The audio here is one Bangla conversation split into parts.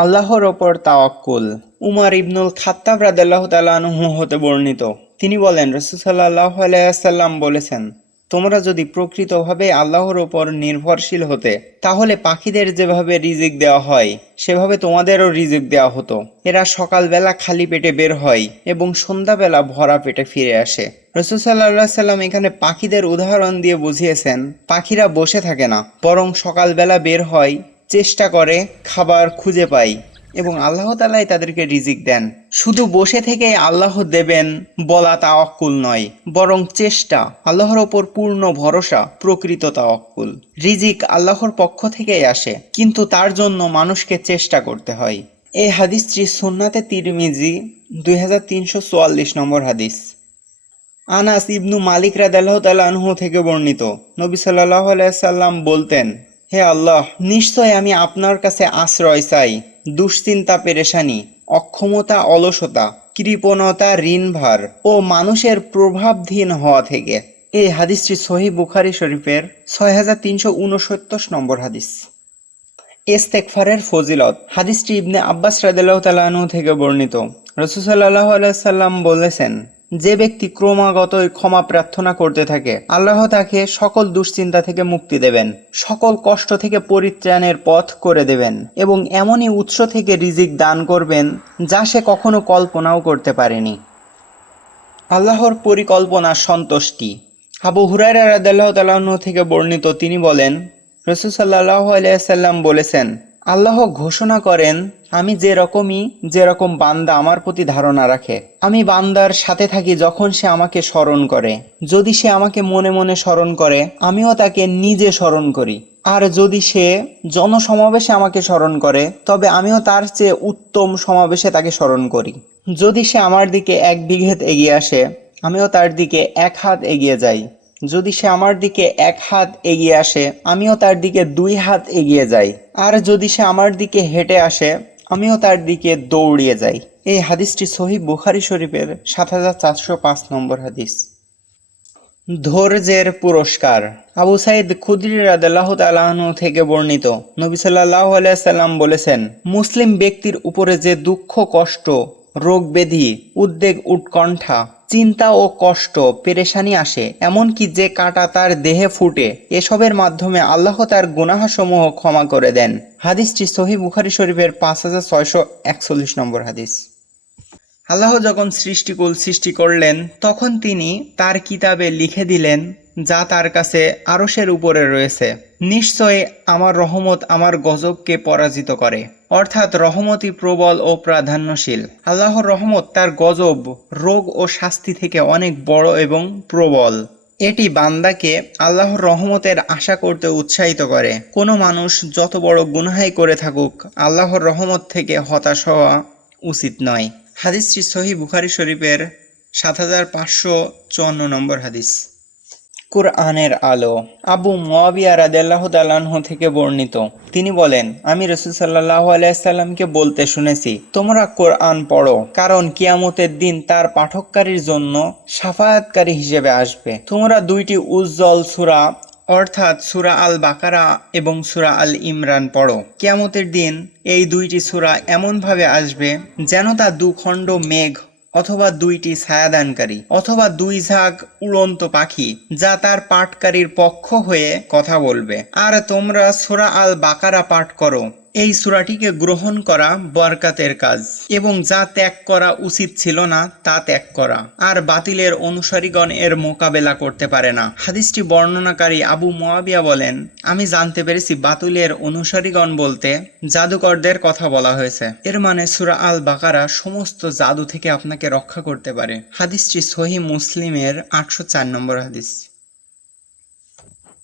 আল্লাহর ওপর তাওয়াক্কুল। উমর ইবনুল খাত্তাব রাদিয়াল্লাহু তাআলা আনহু হতে বর্ণিত, তিনি বলেন, রাসূল সাল্লাল্লাহু আলাইহি ওয়াসাল্লাম বলেছেন, তোমরা যদি প্রকৃতভাবে আল্লাহর ওপর নির্ভরশীল হতে, তাহলে পাখিদের যেভাবে রিজিক দেওয়া হয় সেভাবে তোমাদেরও রিজিক দেওয়া হতো। এরা সকালবেলা খালি পেটে বের হয় এবং সন্ধ্যাবেলা ভরা পেটে ফিরে আসে। রাসূল সাল্লাল্লাহু আলাইহি ওয়াসাল্লাম এখানে পাখিদের উদাহরণ দিয়ে বুঝিয়েছেন, পাখিরা বসে থাকে না, বরং সকালবেলা বের হয়, চেষ্টা করে, খাবার খুঁজে পায় এবং আল্লাহ তাআলাই তাদেরকে রিজিক দেন। শুধু বসে থেকে আল্লাহ দেবেন বলা তাওয়াক্কুল নয়, বরং চেষ্টা, আল্লাহর ওপর পূর্ণ ভরসা প্রকৃত তাওয়াক্কুল। রিজিক আল্লাহর পক্ষ থেকেই আসে, কিন্তু তার জন্য মানুষকে চেষ্টা করতে হয়। এই হাদিসটি সুন্নাতে তিরমিজি 2344 নম্বর হাদিস। আনাস ইবনু মালিক রাদিয়াল্লাহু তাআলা আনহু থেকে বর্ণিত, নবী সাল্লাল্লাহু আলাইহি সাল্লাম বলতেন, হে আল্লাহ, নিশ্চয় আমি আপনার কাছে আশ্রয় চাই দুশ্চিন্তা, পেরেশানি, অক্ষমতা, অলসতা, কৃপণতা, ঋণভার ও মানুষের প্রভাবধীন হওয়া থেকে। এই হাদিসটি সহিহ বুখারী শরীফের 6369 নম্বর হাদিস। ইস্তেগফারের ফজিলত। হাদিসটি ইবনে আব্বাস রাদিয়াল্লাহু তাআলা আনহু থেকে বর্ণিত, রাসূল সাল্লাল্লাহু আলাইহি সাল্লাম বলেছেন, যে ব্যক্তি ক্রমাগতই ক্ষমা প্রার্থনা করতে থাকে, আল্লাহ তাকে সকল দুশ্চিন্তা থেকে মুক্তি দেবেন, সকল কষ্ট থেকে পরিত্রাণের পথ করে দেবেন এবং এমনই উৎস থেকে রিজিক দান করবেন যা সে কখনো কল্পনাও করতে পারেনি। আল্লাহর পরিকল্পনা সন্তুষ্টি। আবু হুরায়রা রাদিয়াল্লাহু তাআলা আনহু থেকে বর্ণিত, তিনি বলেন, রাসূল সাল্লাল্লাহু আলাইহি ওয়াসাল্লাম বলেছেন, আল্লাহ ঘোষণা করেন, আমি যেরকম বান্দা আমার প্রতি ধারণা রাখে, আমি বান্দার সাথে থাকি যখন সে আমাকে স্মরণ করে। যদি সে আমাকে মনে মনে স্মরণ করে, আমিও তাকে নিজে স্মরণ করি। আর যদি সে জনসমাবেশে আমাকে স্মরণ করে, তবে আমিও তার চেয়ে উত্তম সমাবেশে তাকে স্মরণ করি। যদি সে আমার দিকে 1 বিঘত এগিয়ে আসে, আমিও তার দিকে 1 হাত এগিয়ে যাই। যদি সে আমার দিকে 1 হাত এগিয়ে আসে, আমিও তার দিকে 2 হাত এগিয়ে যাই। আর যদি সে আমার দিকে হেঁটে আসে, আমিও তার দিকে দৌড়িয়ে যাই। এই হাদিসটি সহিহ বুখারী শরীফের 7405 নম্বর হাদিস। ধৈর্যের পুরস্কার। আবু সাঈদ খুদরি রাদিয়াল্লাহু তাআলা আনহু থেকে বর্ণিত, নবী সাল্লাল্লাহু আলাইহি সাল্লাম বলেছেন, মুসলিম ব্যক্তির উপরে যে দুঃখ, কষ্ট, রোগ ব্যাধি, উদ্বেগ, উৎকণ্ঠা, চিন্তা ও কষ্ট, পেরেশানি আসে, এমনকি যে কাঁটা তার দেহে ফুটে, এসবের মাধ্যমে আল্লাহ তার গুনাহসমূহ ক্ষমা করে দেন। হাদিসটি সহিহ বুখারী শরীফের 5641 নম্বর হাদিস। আল্লাহ যখন সৃষ্টিকুল সৃষ্টি করলেন, তখন তিনি তার কিতাবে লিখে দিলেন, যা তার কাছে আরশের উপরে রয়েছে, নিশ্চয় আমার রহমত আমার গজবকে পরাজিত করে। অর্থাৎ রহমতই প্রবল ও প্রাধান্যশীল। আল্লাহর রহমত তার গজব, রোগ ও শাস্তি থেকে অনেক বড় এবং প্রবল। এটি বান্দাকে আল্লাহর রহমতের আশা করতে উৎসাহিত করে। কোনো মানুষ যত বড় গুনাহাই করে থাকুক, আল্লাহর রহমত থেকে হতাশ হওয়া উচিত নয়। হাদিসটি সহিহ বুখারী শরীফের 7554 নম্বর হাদিস। কুরআনের আলো। আবু মুয়াবিয়া রাদিয়াল্লাহু তাআলা আনহু থেকে বর্ণিত, তিনি বলেন, আমি রাসূল সাল্লাল্লাহু আলাইহি সাল্লামকে বলতে শুনেছি, তোমরা কোরআন পড়ো, কারণ কিয়ামতের দিন তার পাঠককারীর জন্য শাফায়াতকারী হিসেবে আসবে। তোমরা 2টি উজ্জ্বল সূরা অর্থাৎ সূরা আল বাকারা এবং সূরা আল ইমরান পড়ো। কিয়ামতের দিন এই 2টি সূরা এমনভাবে আসবে যেন তা 2 খণ্ড মেঘ অথবা 2টি ছায়াদানকারী অথবা 2 ঝাঁক উড়ন্ত পাখি, যা তার পাঠকারীর পক্ষ হয়ে কথা বলবে। আর তোমরা সূরা আল বাকারা পাঠ করো। এই সূরাটিকে গ্রহণ করা বরকতের কাজ এবং যা ত্যাগ করা উচিত ছিল না তা ত্যাগ করা, আর বাতিলের অনুসারীগণ এর মোকাবেলা করতে পারে না। হাদিসটি বর্ণনাকারী আবু মুয়াবিয়া বলেন, আমি জানতে পেরেছি বাতিলের অনুসারীগণ বলতে জাদুকরদের কথা বলা হয়েছে। এর মানে সূরা আল বাকারা সমস্ত জাদু থেকে আপনাকে রক্ষা করতে পারে। হাদিসটি সহিহ মুসলিমের 804 নম্বর হাদিস।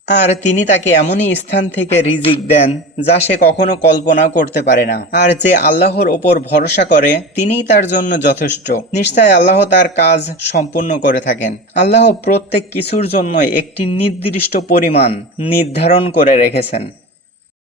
আর তিনি তাকে এমনই স্থান থেকে রিজিক দেন যা সে কখনো কল্পনা করতে পারে না। আর যে আল্লাহর ওপর ভরসা করে, তিনিই তার জন্য যথেষ্ট। নিশ্চয় আল্লাহ তার কাজ সম্পূর্ণ করে থাকেন। আল্লাহ প্রত্যেক কিছুর জন্য একটি নির্দিষ্ট পরিমাণ নির্ধারণ করে রেখেছেন।